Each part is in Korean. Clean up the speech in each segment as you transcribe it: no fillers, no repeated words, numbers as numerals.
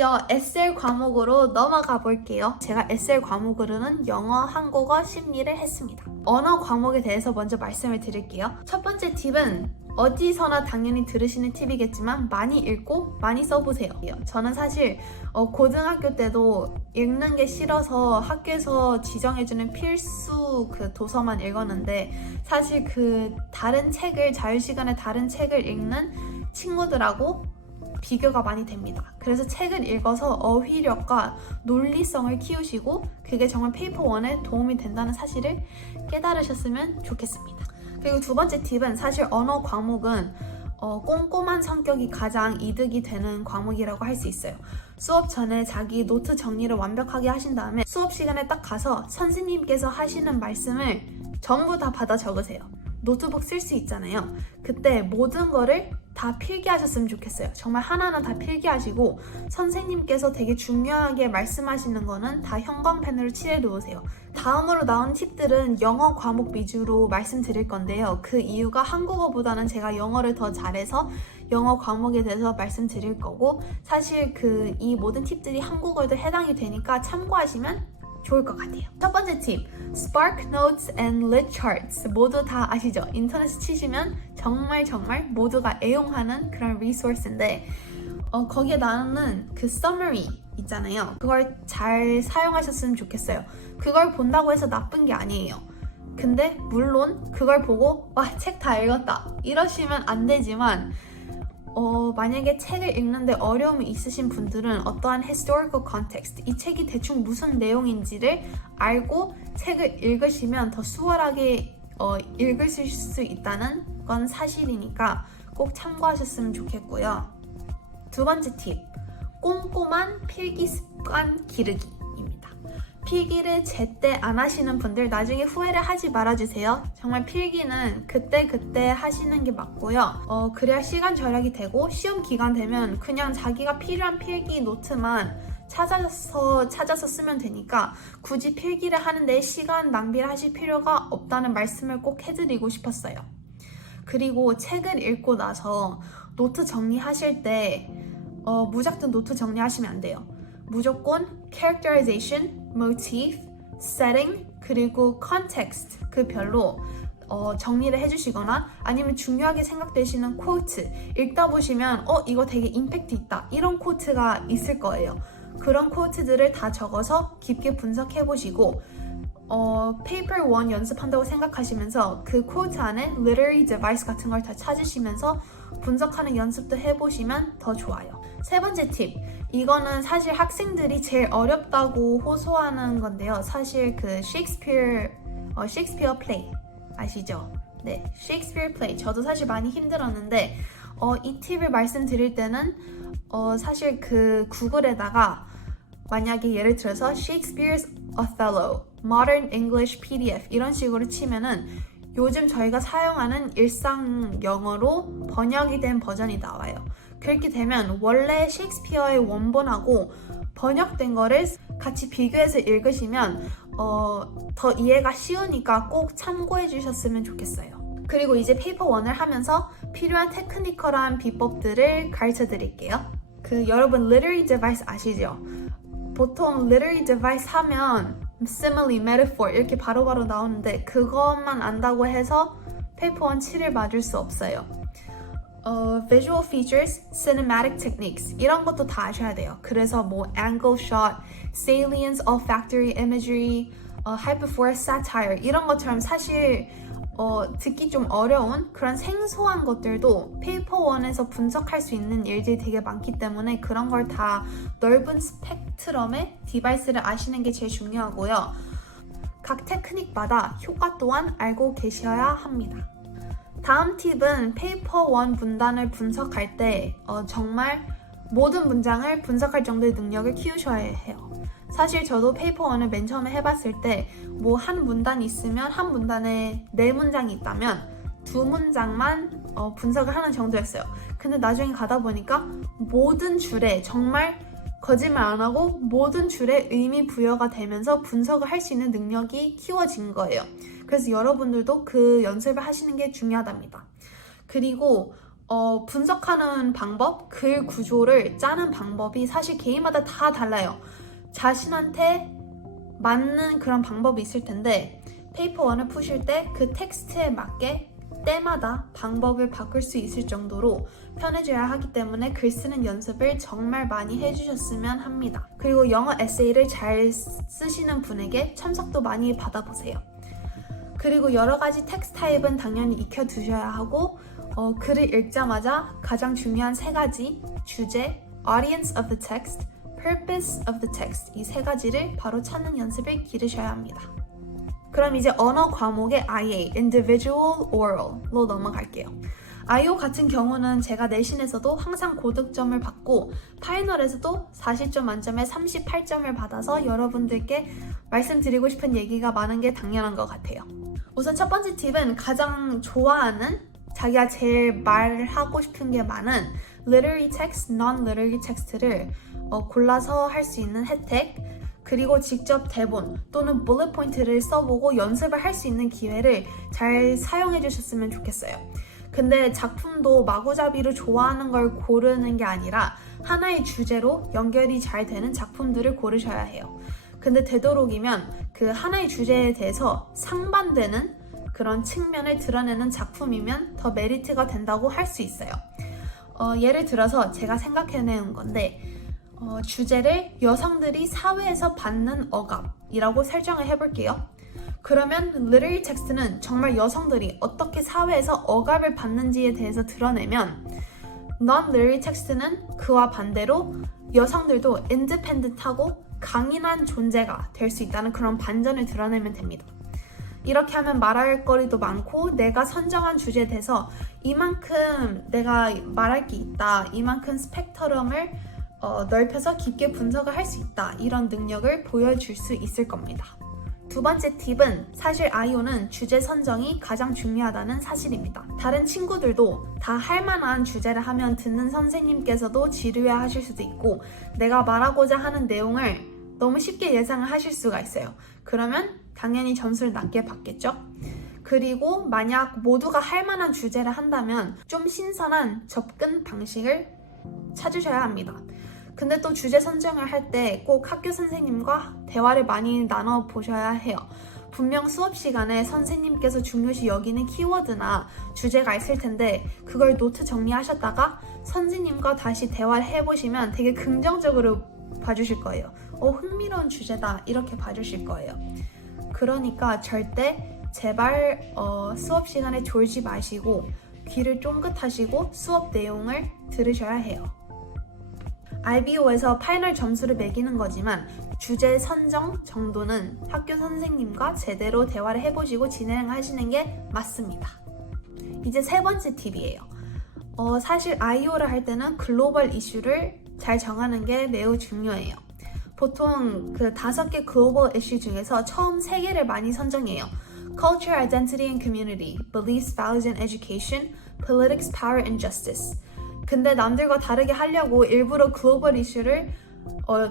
드디어 SL 과목으로 넘어가 볼게요. 제가 SL 과목으로는 영어, 한국어, 심리를 했습니다. 언어 과목에 대해서 먼저 말씀을 드릴게요. 첫 번째 팁은 어디서나 당연히 들으시는 팁이겠지만 많이 읽고 많이 써보세요. 저는 사실 고등학교 때도 읽는 게 싫어서 학교에서 지정해주는 필수 그 도서만 읽었는데 사실 그 다른 책을 자유시간에 다른 책을 읽는 친구들하고 비교가 많이 됩니다. 그래서 책을 읽어서 어휘력과 논리성을 키우시고 그게 정말 페이퍼 1에 도움이 된다는 사실을 깨달으셨으면 좋겠습니다. 그리고 두 번째 팁은 사실 언어 과목은 꼼꼼한 성격이 가장 이득이 되는 과목이라고 할 수 있어요. 수업 전에 자기 노트 정리를 완벽하게 하신 다음에 수업 시간에 딱 가서 선생님께서 하시는 말씀을 전부 다 받아 적으세요. 노트북 쓸 수 있잖아요. 그때 모든 거를 다 필기하셨으면 좋겠어요. 정말 하나하나 다 필기하시고 선생님께서 되게 중요하게 말씀하시는 거는 다 형광펜으로 칠해 놓으세요. 다음으로 나온 팁들은 영어 과목 위주로 말씀드릴 건데요. 그 이유가 한국어보다는 제가 영어를 더 잘해서 영어 과목에 대해서 말씀드릴 거고 사실 이 모든 팁들이 한국어에도 해당이 되니까 참고하시면 좋을 것 같아요. 첫 번째 팁, Spark Notes and Lit Charts 모두 다 아시죠? 인터넷에 치시면 정말 모두가 애용하는 그런 리소스인데 거기에 나오는 그 summary 있잖아요. 그걸 잘 사용하셨으면 좋겠어요. 그걸 본다고 해서 나쁜 게 아니에요. 근데 물론 그걸 보고 와, 책 다 읽었다 이러시면 안 되지만 만약에 책을 읽는데 어려움이 있으신 분들은 어떠한 historical context, 이 책이 대충 무슨 내용인지를 알고 책을 읽으시면 더 수월하게 읽으실 수 있다는 건 사실이니까 꼭 참고하셨으면 좋겠고요. 두 번째 팁, 꼼꼼한 필기 습관 기르기. 필기를 제때 안 하시는 분들 나중에 후회를 하지 말아주세요. 정말 필기는 그때 하시는 게 맞고요. 그래야 시간 절약이 되고 시험 기간 되면 그냥 자기가 필요한 필기 노트만 찾아서 쓰면 되니까 굳이 필기를 하는데 시간 낭비를 하실 필요가 없다는 말씀을 꼭 해드리고 싶었어요. 그리고 책을 읽고 나서 노트 정리하실 때 무작정 노트 정리하시면 안 돼요. 무조건 characterization, motif, setting, 그리고 context 그 별로 정리를 해주시거나 아니면 중요하게 생각되시는 quote 읽다 보시면 이거 되게 임팩트 있다 이런 quote가 있을 거예요. 그런 quote들을 다 적어서 깊게 분석해 보시고 paper 1 연습한다고 생각하시면서 그 quote 안에 literary device 같은 걸 다 찾으시면서 분석하는 연습도 해보시면 더 좋아요. 세 번째 팁, 이거는 사실 학생들이 제일 어렵다고 호소하는 건데요. 사실 그 셰익스피어 플레이 아시죠? 네, 셰익스피어 플레이 저도 사실 많이 힘들었는데 이 팁을 말씀드릴 때는 사실 그 구글에다가 만약에 예를 들어서 Shakespeare's Othello, Modern English PDF 이런 식으로 치면은 요즘 저희가 사용하는 일상 영어로 번역이 된 버전이 나와요. 그렇게 되면 원래 셰익스피어의 원본하고 번역된 거를 같이 비교해서 읽으시면 더 이해가 쉬우니까 꼭 참고해 주셨으면 좋겠어요. 그리고 이제 페이퍼 1을 하면서 필요한 테크니컬한 비법들을 가르쳐 드릴게요. 여러분 literary device 아시죠? 보통 literary device 하면 simile, metaphor 이렇게 바로바로 나오는데 그것만 안다고 해서 페이퍼 1 7을 맞을 수 없어요. visual features, cinematic techniques 이런 것도 다 아셔야 돼요. 그래서 angle shot, salience, olfactory imagery, hyperforce, satire 이런 것처럼 사실 듣기 좀 어려운 그런 생소한 것들도 페이퍼 1에서 분석할 수 있는 일들이 되게 많기 때문에 그런 걸 다 넓은 스펙트럼의 디바이스를 아시는 게 제일 중요하고요. 각 테크닉마다 효과 또한 알고 계셔야 합니다. 다음 팁은 페이퍼 1 문단을 분석할 때 정말 모든 문장을 분석할 정도의 능력을 키우셔야 해요. 사실 저도 페이퍼 1을 맨 처음에 해봤을 때 한 문단이 있으면 한 문단에 4문장이 있다면 2문장만 분석을 하는 정도였어요. 근데 나중에 가다 보니까 모든 줄에 정말 거짓말 안 하고 모든 줄에 의미 부여가 되면서 분석을 할 수 있는 능력이 키워진 거예요. 그래서 여러분들도 그 연습을 하시는 게 중요하답니다. 그리고 분석하는 방법, 글 구조를 짜는 방법이 사실 개인마다 다 달라요. 자신한테 맞는 그런 방법이 있을 텐데 페이퍼 1을 푸실 때 그 텍스트에 맞게 때마다 방법을 바꿀 수 있을 정도로 편해져야 하기 때문에 글 쓰는 연습을 정말 많이 해주셨으면 합니다. 그리고 영어 에세이를 잘 쓰시는 분에게 첨삭도 많이 받아보세요. 그리고 여러 가지 텍스트 타입은 당연히 익혀두셔야 하고 글을 읽자마자 가장 중요한 세 가지 주제, audience of the text, purpose of the text 이 세 가지를 바로 찾는 연습을 기르셔야 합니다. 그럼 이제 언어 과목의 IA, individual oral로 넘어갈게요. IO 같은 경우는 제가 내신에서도 항상 고득점을 받고 파이널에서도 40점 만점에 38점을 받아서 여러분들께 말씀드리고 싶은 얘기가 많은 게 당연한 것 같아요. 우선 첫 번째 팁은 가장 좋아하는 자기가 제일 말하고 싶은 게 많은 literary text, non-literary text를 골라서 할 수 있는 혜택 그리고 직접 대본 또는 bullet 포인트를 써보고 연습을 할 수 있는 기회를 잘 사용해 주셨으면 좋겠어요. 근데 작품도 마구잡이로 좋아하는 걸 고르는 게 아니라 하나의 주제로 연결이 잘 되는 작품들을 고르셔야 해요. 근데 되도록이면 그 하나의 주제에 대해서 상반되는 그런 측면을 드러내는 작품이면 더 메리트가 된다고 할 수 있어요. 예를 들어서 제가 생각해낸 건데 주제를 여성들이 사회에서 받는 억압이라고 설정을 해볼게요. 그러면 literary text는 정말 여성들이 어떻게 사회에서 억압을 받는지에 대해서 드러내면 non-literary text는 그와 반대로 여성들도 independent하고 강인한 존재가 될 수 있다는 그런 반전을 드러내면 됩니다. 이렇게 하면 말할 거리도 많고 내가 선정한 주제에 대해서 이만큼 내가 말할 게 있다, 이만큼 스펙트럼을 넓혀서 깊게 분석을 할 수 있다 이런 능력을 보여줄 수 있을 겁니다. 두 번째 팁은 사실 IO는 주제 선정이 가장 중요하다는 사실입니다. 다른 친구들도 다 할 만한 주제를 하면 듣는 선생님께서도 지루해 하실 수도 있고 내가 말하고자 하는 내용을 너무 쉽게 예상을 하실 수가 있어요. 그러면 당연히 점수를 낮게 받겠죠? 그리고 만약 모두가 할 만한 주제를 한다면 좀 신선한 접근 방식을 찾으셔야 합니다. 근데 또 주제 선정을 할 때 꼭 학교 선생님과 대화를 많이 나눠보셔야 해요. 분명 수업 시간에 선생님께서 중요시 여기는 키워드나 주제가 있을 텐데 그걸 노트 정리하셨다가 선생님과 다시 대화를 해보시면 되게 긍정적으로 봐주실 거예요. 흥미로운 주제다 이렇게 봐주실 거예요. 그러니까 절대 제발 수업 시간에 졸지 마시고 귀를 쫑긋하시고 수업 내용을 들으셔야 해요. IBO에서 파이널 점수를 매기는 거지만 주제 선정 정도는 학교 선생님과 제대로 대화를 해보시고 진행하시는 게 맞습니다. 이제 세 번째 팁이에요. 사실 IO를 할 때는 글로벌 이슈를 잘 정하는 게 매우 중요해요. 보통 그 5개 글로벌 이슈 중에서 처음 3개를 많이 선정해요. Culture, Identity and Community, Beliefs, Values and Education, Politics, Power and Justice. 근데 남들과 다르게 하려고 일부러 글로벌 이슈를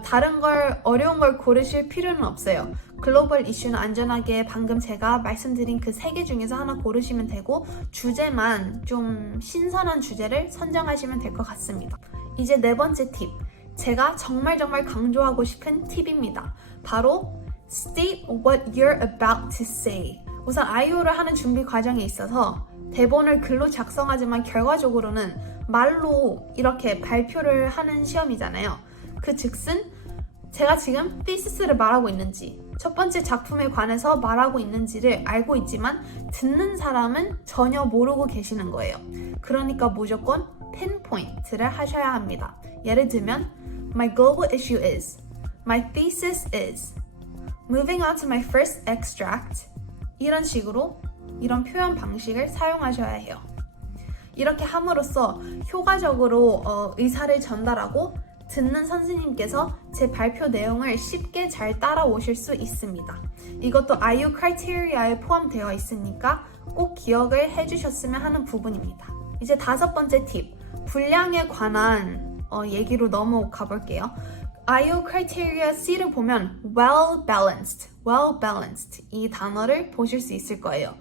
다른 걸 어려운 걸 고르실 필요는 없어요. 글로벌 이슈는 안전하게 방금 제가 말씀드린 그 3개 중에서 하나 고르시면 되고 주제만 좀 신선한 주제를 선정하시면 될 것 같습니다. 이제 네 번째 팁. 제가 정말 강조하고 싶은 팁입니다. 바로 State what you're about to say. 우선 IO를 하는 준비 과정에 있어서 대본을 글로 작성하지만 결과적으로는 말로 이렇게 발표를 하는 시험이잖아요. 그 즉슨 제가 지금 thesis 말하고 있는지 첫 번째 작품에 관해서 말하고 있는지를 알고 있지만 듣는 사람은 전혀 모르고 계시는 거예요. 그러니까 무조건 pinpoint를 하셔야 합니다. 예를 들면 My global issue is, my thesis is, moving on to my first extract 이런 식으로 이런 표현 방식을 사용하셔야 해요. 이렇게 함으로써 효과적으로 의사를 전달하고 듣는 선생님께서 제 발표 내용을 쉽게 잘 따라오실 수 있습니다. 이것도 IU 크라이테리아에 포함되어 있으니까 꼭 기억을 해주셨으면 하는 부분입니다. 이제 5번째 팁, 분량에 관한 얘기로 넘어가 볼게요. IU 크라이테리아 C를 보면 well balanced 이 단어를 보실 수 있을 거예요.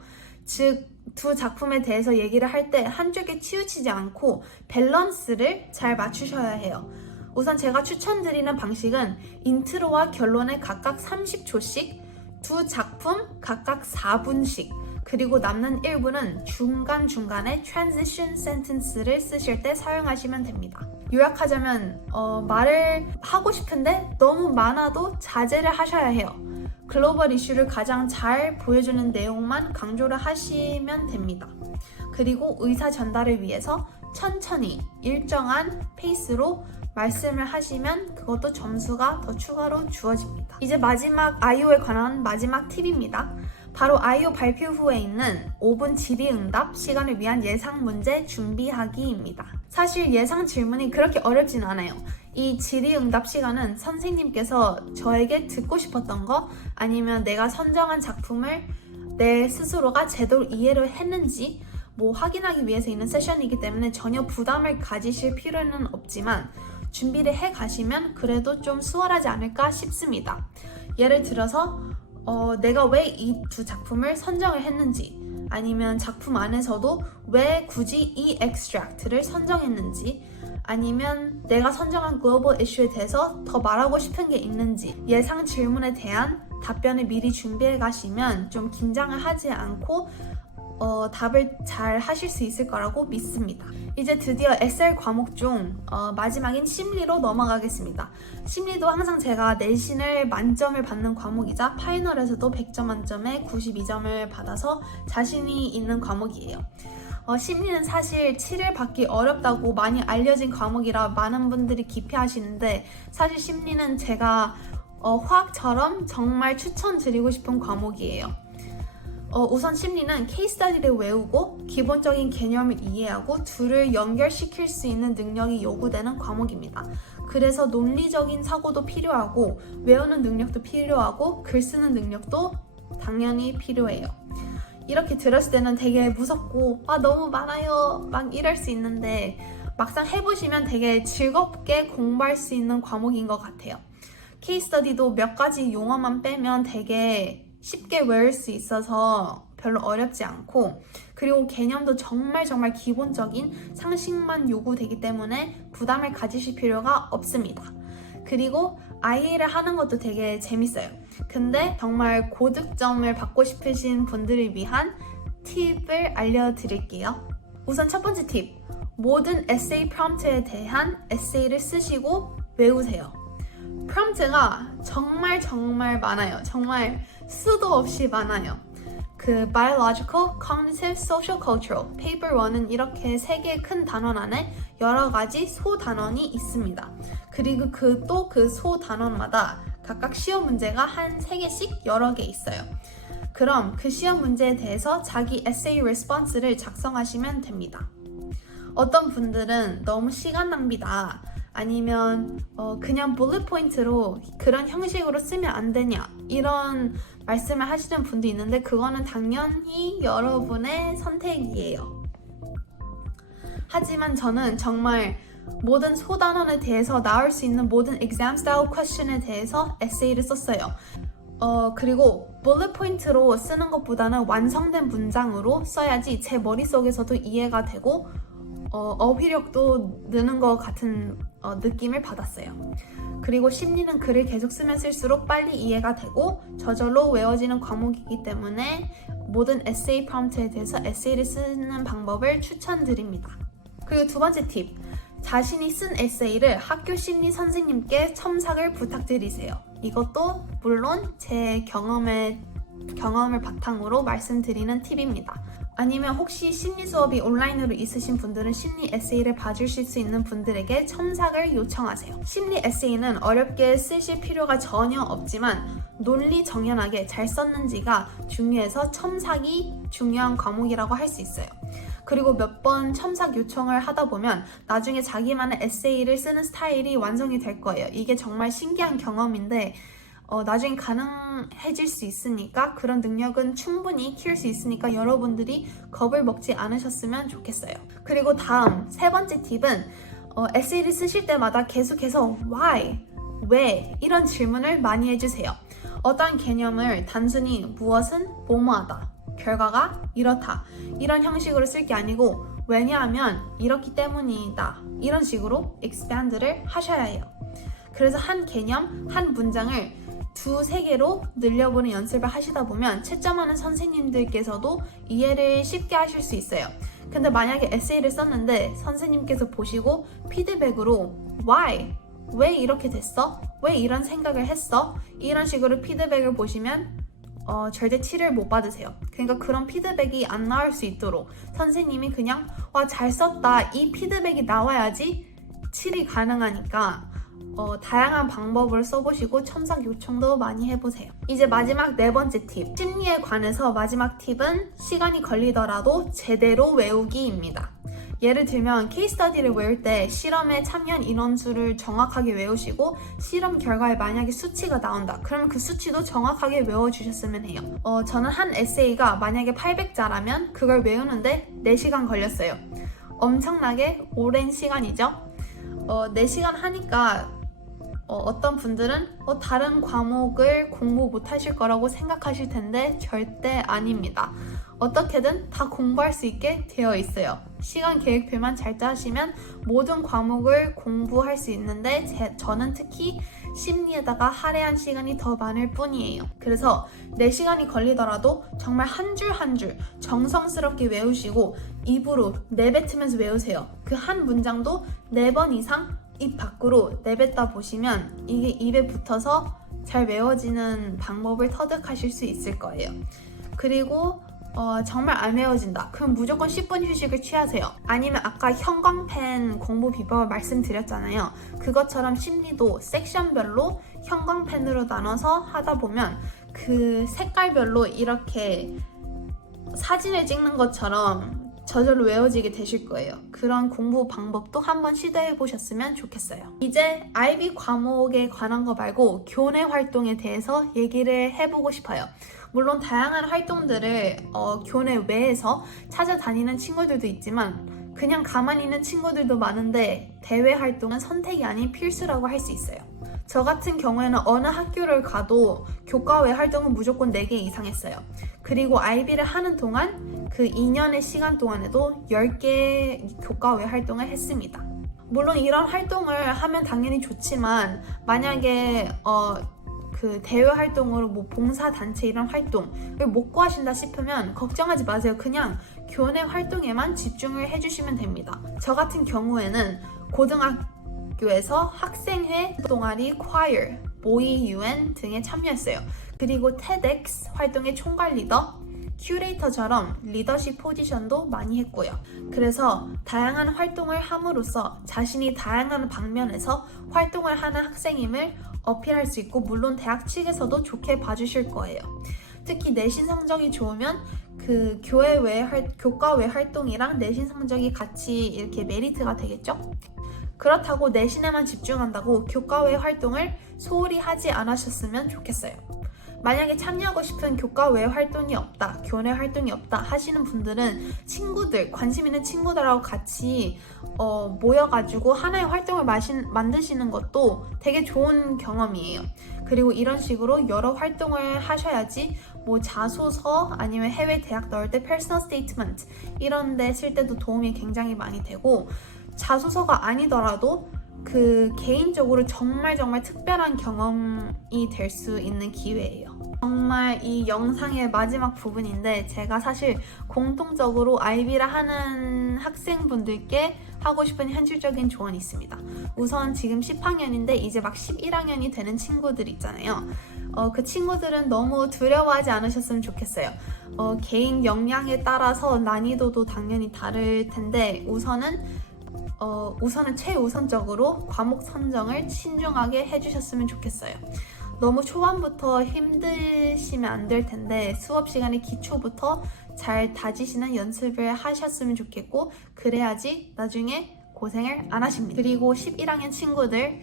즉 두 작품에 대해서 얘기를 할 때 한쪽에 치우치지 않고 밸런스를 잘 맞추셔야 해요. 우선 제가 추천드리는 방식은 인트로와 결론에 각각 30초씩, 두 작품 각각 4분씩, 그리고 남는 1분은 중간중간에 transition sentence를 쓰실 때 사용하시면 됩니다. 요약하자면 말을 하고 싶은데 너무 많아도 자제를 하셔야 해요. 글로벌 이슈를 가장 잘 보여주는 내용만 강조를 하시면 됩니다. 그리고 의사 전달을 위해서 천천히 일정한 페이스로 말씀을 하시면 그것도 점수가 더 추가로 주어집니다. 이제 마지막 아이오에 관한 마지막 팁입니다. 바로 아이오 발표 후에 있는 5분 질의응답 시간을 위한 예상 문제 준비하기입니다. 사실 예상 질문이 그렇게 어렵진 않아요. 이 질의응답 시간은 선생님께서 저에게 듣고 싶었던 거 아니면 내가 선정한 작품을 내 스스로가 제대로 이해를 했는지 확인하기 위해서 있는 세션이기 때문에 전혀 부담을 가지실 필요는 없지만 준비를 해 가시면 그래도 좀 수월하지 않을까 싶습니다. 예를 들어서 내가 왜 이 두 작품을 선정을 했는지, 아니면 작품 안에서도 왜 굳이 이 extract를 선정했는지, 아니면 내가 선정한 글로벌 이슈에 대해서 더 말하고 싶은 게 있는지 예상 질문에 대한 답변을 미리 준비해 가시면 좀 긴장을 하지 않고 답을 잘 하실 수 있을 거라고 믿습니다. 이제 드디어 SL 과목 중 마지막인 심리로 넘어가겠습니다. 심리도 항상 제가 내신을 만점을 받는 과목이자 파이널에서도 100점 만점에 92점을 받아서 자신이 있는 과목이에요. 심리는 사실 7을 받기 어렵다고 많이 알려진 과목이라 많은 분들이 기피하시는데 사실 심리는 제가 화학처럼 정말 추천드리고 싶은 과목이에요. 우선 심리는 케이스 스터디를 외우고 기본적인 개념을 이해하고 둘을 연결시킬 수 있는 능력이 요구되는 과목입니다. 그래서 논리적인 사고도 필요하고 외우는 능력도 필요하고 글 쓰는 능력도 당연히 필요해요. 이렇게 들었을 때는 되게 무섭고 너무 많아요 막 이럴 수 있는데 막상 해보시면 되게 즐겁게 공부할 수 있는 과목인 것 같아요. 케이스 스터디도 몇 가지 용어만 빼면 되게 쉽게 외울 수 있어서 별로 어렵지 않고, 그리고 개념도 정말 기본적인 상식만 요구되기 때문에 부담을 가지실 필요가 없습니다. 그리고 IA를 하는 것도 되게 재밌어요. 근데 정말 고득점을 받고 싶으신 분들을 위한 팁을 알려드릴게요. 우선 첫 번째 팁, 모든 에세이 프롬프트에 대한 에세이를 쓰시고 외우세요. 프롬프트가 정말 많아요. 정말 수도 없이 많아요. 그 Biological, Cognitive, Social, Cultural, Paper 1은 이렇게 3개의 큰 단원 안에 여러 가지 소단원이 있습니다. 그리고 그 소단원마다 각각 시험 문제가 한 3개씩 여러 개 있어요. 그럼 그 시험 문제에 대해서 자기 에세이 리스폰스를 작성하시면 됩니다. 어떤 분들은 너무 시간 낭비다, 아니면 그냥 bullet 포인트로 그런 형식으로 쓰면 안 되냐 이런 말씀을 하시는 분도 있는데 그거는 당연히 여러분의 선택이에요. 하지만 저는 정말 모든 소단원에 대해서 나올 수 있는 모든 exam style question에 대해서 에세이를 썼어요. 그리고 bullet 포인트로 쓰는 것보다는 완성된 문장으로 써야지 제 머릿속에서도 이해가 되고 어휘력도 느는 것 같은 느낌을 받았어요. 그리고 심리는 글을 계속 쓰면 쓸수록 빨리 이해가 되고 저절로 외워지는 과목이기 때문에 모든 에세이 프롬프트에 대해서 에세이를 쓰는 방법을 추천드립니다. 그리고 두 번째 팁, 자신이 쓴 에세이를 학교 심리 선생님께 첨삭을 부탁드리세요. 이것도 물론 제 경험을 바탕으로 말씀드리는 팁입니다. 아니면 혹시 심리 수업이 온라인으로 있으신 분들은 심리 에세이를 봐주실 수 있는 분들에게 첨삭을 요청하세요. 심리 에세이는 어렵게 쓰실 필요가 전혀 없지만 논리 정연하게 잘 썼는지가 중요해서 첨삭이 중요한 과목이라고 할 수 있어요. 그리고 몇 번 첨삭 요청을 하다 보면 나중에 자기만의 에세이를 쓰는 스타일이 완성이 될 거예요. 이게 정말 신기한 경험인데 나중에 가능해질 수 있으니까, 그런 능력은 충분히 키울 수 있으니까 여러분들이 겁을 먹지 않으셨으면 좋겠어요. 그리고 다음 세 번째 팁은 에세이를 쓰실 때마다 계속해서 why, 왜 이런 질문을 많이 해주세요. 어떤 개념을 단순히 무엇은 뭐뭐하다, 결과가 이렇다. 이런 형식으로 쓸 게 아니고 왜냐하면 이렇기 때문이다. 이런 식으로 expand를 하셔야 해요. 그래서 한 개념, 한 문장을 2-3개로 늘려보는 연습을 하시다 보면 채점하는 선생님들께서도 이해를 쉽게 하실 수 있어요. 근데 만약에 에세이를 썼는데 선생님께서 보시고 피드백으로 why? 왜 이렇게 됐어? 왜 이런 생각을 했어? 이런 식으로 피드백을 보시면 절대 티를 못 받으세요. 그러니까 그런 피드백이 안 나올 수 있도록 선생님이 그냥 와, 잘 썼다, 이 피드백이 나와야지 칠이 가능하니까 다양한 방법을 써보시고 첨삭 요청도 많이 해보세요. 이제 마지막 4번째 팁, 심리에 관해서 마지막 팁은 시간이 걸리더라도 제대로 외우기입니다. 예를 들면 케이스 스터디를 외울 때 실험에 참여한 인원수를 정확하게 외우시고 실험 결과에 만약에 수치가 나온다. 그러면 그 수치도 정확하게 외워주셨으면 해요. 저는 한 에세이가 만약에 800자라면 그걸 외우는데 4시간 걸렸어요. 엄청나게 오랜 시간이죠. 4시간 하니까 어떤 분들은 다른 과목을 공부 못 하실 거라고 생각하실 텐데 절대 아닙니다. 어떻게든 다 공부할 수 있게 되어 있어요. 시간 계획표만 잘 짜시면 모든 과목을 공부할 수 있는데 저는 특히 심리에다가 할애한 시간이 더 많을 뿐이에요. 그래서 4시간이 걸리더라도 정말 한 줄 한 줄 정성스럽게 외우시고 입으로 내뱉으면서 외우세요. 그 한 문장도 4번 이상 입 밖으로 내뱉다 보시면 이게 입에 붙어서 잘 외워지는 방법을 터득하실 수 있을 거예요. 그리고 정말 안 외워진다. 그럼 무조건 10분 휴식을 취하세요. 아니면 아까 형광펜 공부 비법을 말씀드렸잖아요. 그것처럼 심리도 섹션별로 형광펜으로 나눠서 하다 보면 그 색깔별로 이렇게 사진을 찍는 것처럼 저절로 외워지게 되실 거예요. 그런 공부 방법도 한번 시도해 보셨으면 좋겠어요. 이제 IB 과목에 관한 거 말고 교내 활동에 대해서 얘기를 해보고 싶어요. 물론 다양한 활동들을 교내 외에서 찾아다니는 친구들도 있지만 그냥 가만히 있는 친구들도 많은데 대외 활동은 선택이 아닌 필수라고 할 수 있어요. 저 같은 경우에는 어느 학교를 가도 교과외 활동은 무조건 4개 이상 했어요. 그리고 IB를 하는 동안 그 2년의 시간 동안에도 10개 교과외 활동을 했습니다. 물론 이런 활동을 하면 당연히 좋지만 만약에 그 대외 활동으로 뭐 봉사단체 이런 활동을 못 구하신다 싶으면 걱정하지 마세요. 그냥 교내 활동에만 집중을 해주시면 됩니다. 저 같은 경우에는 고등학교에서 학생회, 동아리, choir, 모의 유엔 등에 참여했어요. 그리고 TEDx 활동의 총괄 리더, 큐레이터처럼 리더십 포지션도 많이 했고요. 그래서 다양한 활동을 함으로써 자신이 다양한 방면에서 활동을 하는 학생임을 어필할 수 있고 물론 대학 측에서도 좋게 봐주실 거예요. 특히 내신 성적이 좋으면 그 교과 외 활동이랑 내신 성적이 같이 이렇게 메리트가 되겠죠? 그렇다고 내신에만 집중한다고 교과 외 활동을 소홀히 하지 않으셨으면 좋겠어요. 만약에 참여하고 싶은 교과 외 활동이 없다, 교내 활동이 없다 하시는 분들은 친구들, 관심 있는 친구들하고 같이 모여가지고 하나의 활동을 만드시는 것도 되게 좋은 경험이에요. 그리고 이런 식으로 여러 활동을 하셔야지 뭐 자소서 아니면 해외 대학 넣을 때 personal statement 이런 데 쓸 때도 도움이 굉장히 많이 되고 자소서가 아니더라도 그 개인적으로 정말 특별한 경험이 될 수 있는 기회예요. 정말 이 영상의 마지막 부분인데 제가 사실 공통적으로 IB를 하는 학생분들께 하고 싶은 현실적인 조언이 있습니다. 우선 지금 10학년인데 이제 막 11학년이 되는 친구들 있잖아요. 그 친구들은 너무 두려워하지 않으셨으면 좋겠어요. 개인 역량에 따라서 난이도도 당연히 다를 텐데 우선은 최우선적으로 과목 선정을 신중하게 해주셨으면 좋겠어요. 너무 초반부터 힘드시면 안 될 텐데 수업 시간에 기초부터 잘 다지시는 연습을 하셨으면 좋겠고 그래야지 나중에 고생을 안 하십니다. 그리고 11학년 친구들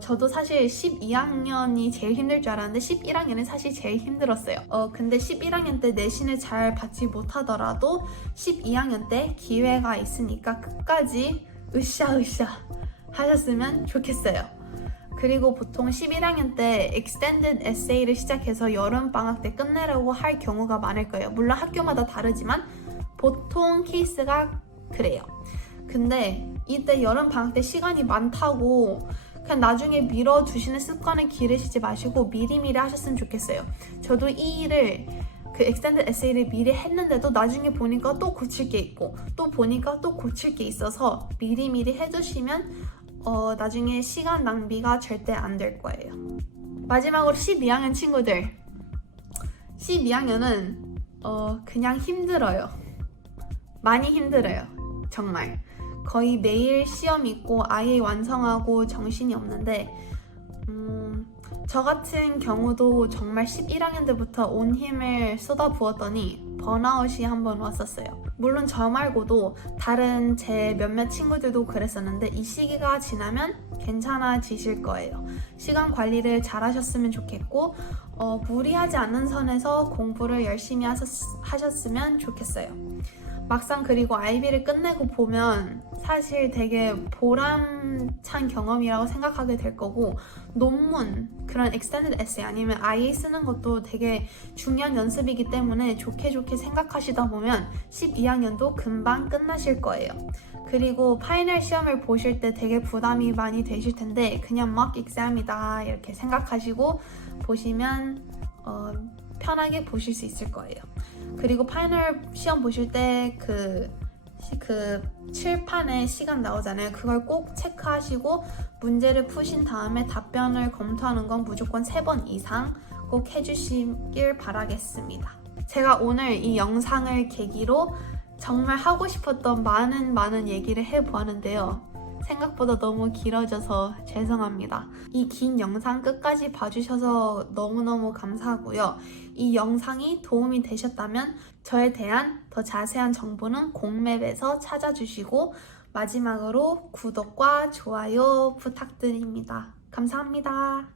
저도 사실 12학년이 제일 힘들 줄 알았는데 11학년이 사실 제일 힘들었어요. 근데 11학년 때 내신을 잘 받지 못하더라도 12학년 때 기회가 있으니까 끝까지 으쌰으쌰 하셨으면 좋겠어요. 그리고 보통 11학년 때 extended essay를 시작해서 여름방학 때 끝내려고 할 경우가 많을 거예요. 물론 학교마다 다르지만 보통 케이스가 그래요. 근데 이때 여름방학 때 시간이 많다고 그냥 나중에 미뤄두시는 습관을 기르시지 마시고 미리미리 하셨으면 좋겠어요. 저도 이 일을 그 extended essay를 미리 했는데도 나중에 보니까 또 고칠 게 있고 또 보니까 또 고칠 게 있어서 미리미리 해두시면 나중에 시간 낭비가 절대 안 될 거예요. 마지막으로 12학년 친구들. 12학년은 그냥 힘들어요. 많이 힘들어요. 정말. 거의 매일 시험 있고 아예 완성하고 정신이 없는데 저 같은 경우도 정말 11학년 때부터 온 힘을 쏟아부었더니 번아웃이 한번 왔었어요. 물론 저 말고도 다른 제 몇몇 친구들도 그랬었는데 이 시기가 지나면 괜찮아지실 거예요. 시간 관리를 잘 하셨으면 좋겠고 무리하지 않는 선에서 공부를 열심히 하셨으면 좋겠어요. 막상 그리고 IB를 끝내고 보면 사실 되게 보람찬 경험이라고 생각하게 될 거고 논문, 그런 extended essay 아니면 IA 쓰는 것도 되게 중요한 연습이기 때문에 좋게 생각하시다 보면 12학년도 금방 끝나실 거예요. 그리고 파이널 시험을 보실 때 되게 부담이 많이 되실 텐데 그냥 mock exam이다 이렇게 생각하시고 보시면 편하게 보실 수 있을 거예요. 그리고 파이널 시험 보실 때 그 칠판에 시간 나오잖아요. 그걸 꼭 체크하시고 문제를 푸신 다음에 답변을 검토하는 건 무조건 3번 이상 꼭 해주시길 바라겠습니다. 제가 오늘 이 영상을 계기로 정말 하고 싶었던 많은 얘기를 해보았는데요. 생각보다 너무 길어져서 죄송합니다. 이 긴 영상 끝까지 봐주셔서 너무너무 감사하고요. 이 영상이 도움이 되셨다면 저에 대한 더 자세한 정보는 공맵에서 찾아주시고 마지막으로 구독과 좋아요 부탁드립니다. 감사합니다.